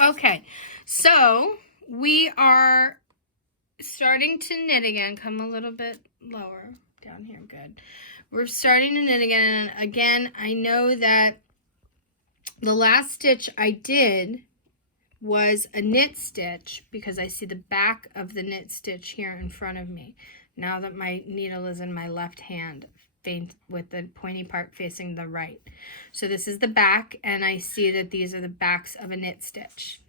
Okay, so we are starting to knit again. Come a little bit lower down here. Good. We're starting to knit again. And again, I know that the last stitch I did was a knit stitch because I see the back of the knit stitch here in front of me. Now that my needle is in my left hand, with the pointy part facing the right. So this is the back, and I see that these are the backs of a knit stitch.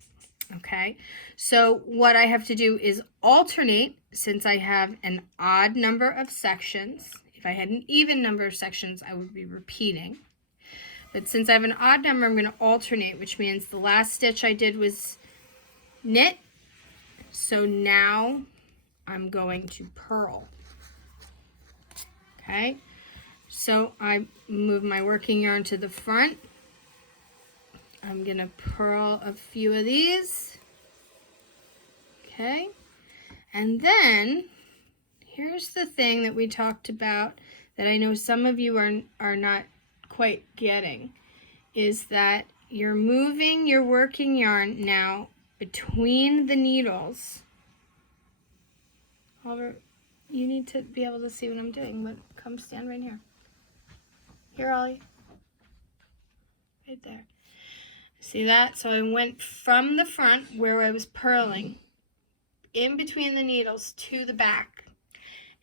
Okay, so what I have to do is alternate, since I have an odd number of sections. If I had an even number of sections, I would be repeating. But since I have an odd number, I'm going to alternate, which means the last stitch I did was knit. So now I'm going to purl. Okay, so I move my working yarn to the front. I'm going to purl a few of these. Okay, and then here's the thing that we talked about that I know some of you are not quite getting, is that you're moving your working yarn now between the needles. However, you need to be able to see what I'm doing, but come stand right here. Here, Ollie. Right there. See that? So I went from the front where I was purling in between the needles to the back.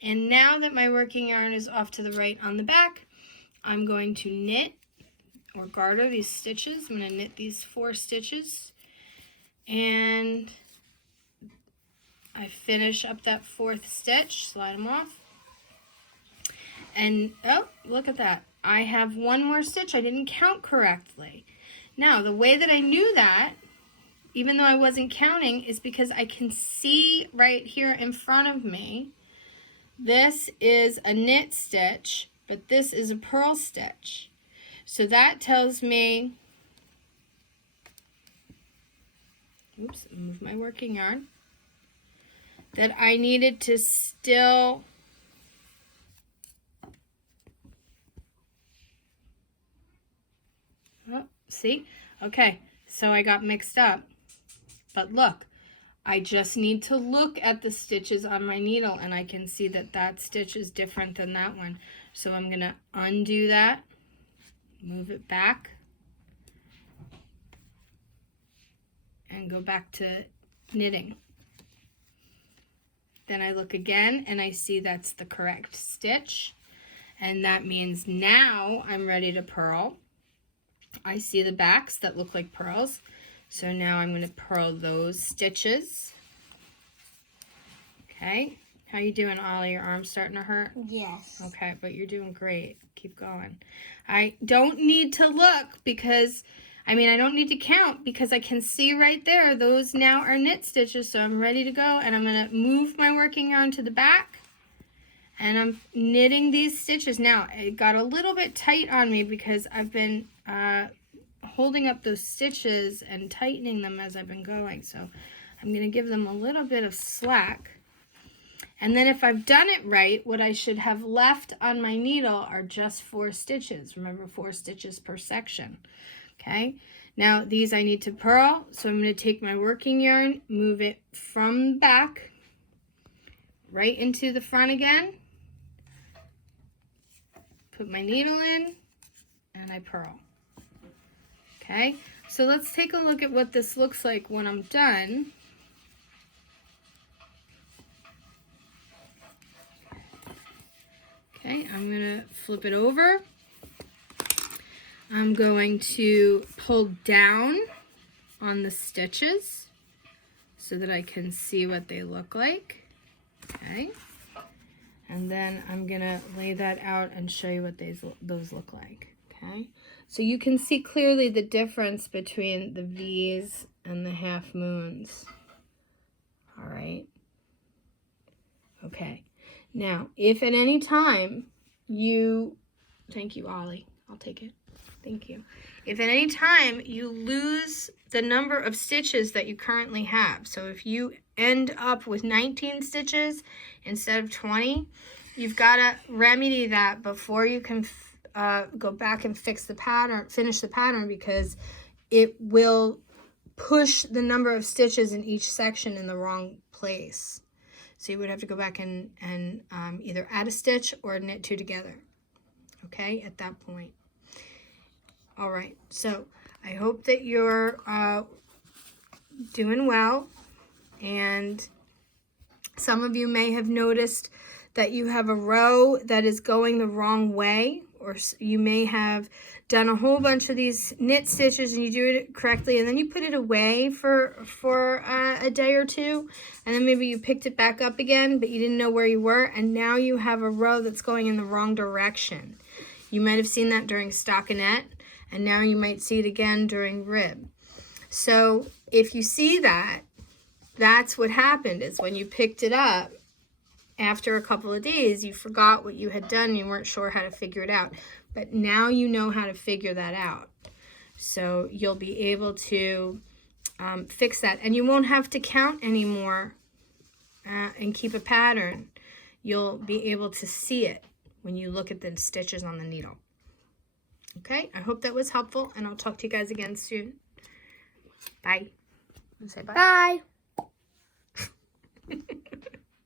And now that my working yarn is off to the right on the back, I'm going to knit or garter these stitches. I'm going to knit these 4 stitches, and I finish up that 4th stitch, slide them off, and oh, look at that. I have 1 more stitch. I didn't count correctly. Now, the way that I knew that, even though I wasn't counting, is because I can see right here in front of me, this is a knit stitch, but this is a purl stitch. So that tells me, oops, move my working yarn, that I needed to still see? Okay, so I got mixed up. But look, I just need to look at the stitches on my needle, and I can see that that stitch is different than that one. So I'm going to undo that, move it back, and go back to knitting. Then I look again, and I see that's the correct stitch. And that means now I'm ready to purl. I see the backs that look like pearls. So now I'm going to purl those stitches. Okay. How you doing, Ollie? Your arm's starting to hurt? Yes. Okay, but you're doing great. Keep going. I don't need to look because, I don't need to count because I can see right there. Those now are knit stitches, so I'm ready to go. And I'm going to move my working yarn to the back. And I'm knitting these stitches. Now, it got a little bit tight on me because I've been holding up those stitches and tightening them as I've been going. So I'm going to give them a little bit of slack. And then if I've done it right, what I should have left on my needle are just 4 stitches. Remember, 4 stitches per section. Okay. Now these I need to purl. So I'm going to take my working yarn, move it from the back right into the front again. Put my needle in, and I purl. Okay, so let's take a look at what this looks like when I'm done. Okay, I'm going to flip it over. I'm going to pull down on the stitches so that I can see what they look like. Okay, and then I'm going to lay that out and show you what those look like. Okay, so you can see clearly the difference between the V's and the half moons. All right. Okay. Now, if at any time thank you, Ollie. I'll take it. Thank you. If at any time you lose the number of stitches that you currently have, so if you end up with 19 stitches instead of 20, you've got to remedy that before you can go back and finish the pattern, because it will push the number of stitches in each section in the wrong place. So you would have to go back and either add a stitch or knit 2 together, okay, at that point. All right, so I hope that you're doing well, and some of you may have noticed that you have a row that is going the wrong way, or you may have done a whole bunch of these knit stitches and you do it correctly, and then you put it away for a day or two, and then maybe you picked it back up again, but you didn't know where you were, and now you have a row that's going in the wrong direction. You might have seen that during stockinette, and now you might see it again during rib. So if you see that, that's what happened, is when you picked it up, after a couple of days, you forgot what you had done and you weren't sure how to figure it out. But now you know how to figure that out. So you'll be able to fix that. And you won't have to count anymore and keep a pattern. You'll be able to see it when you look at the stitches on the needle. Okay, I hope that was helpful, and I'll talk to you guys again soon. Bye. Say bye. Bye.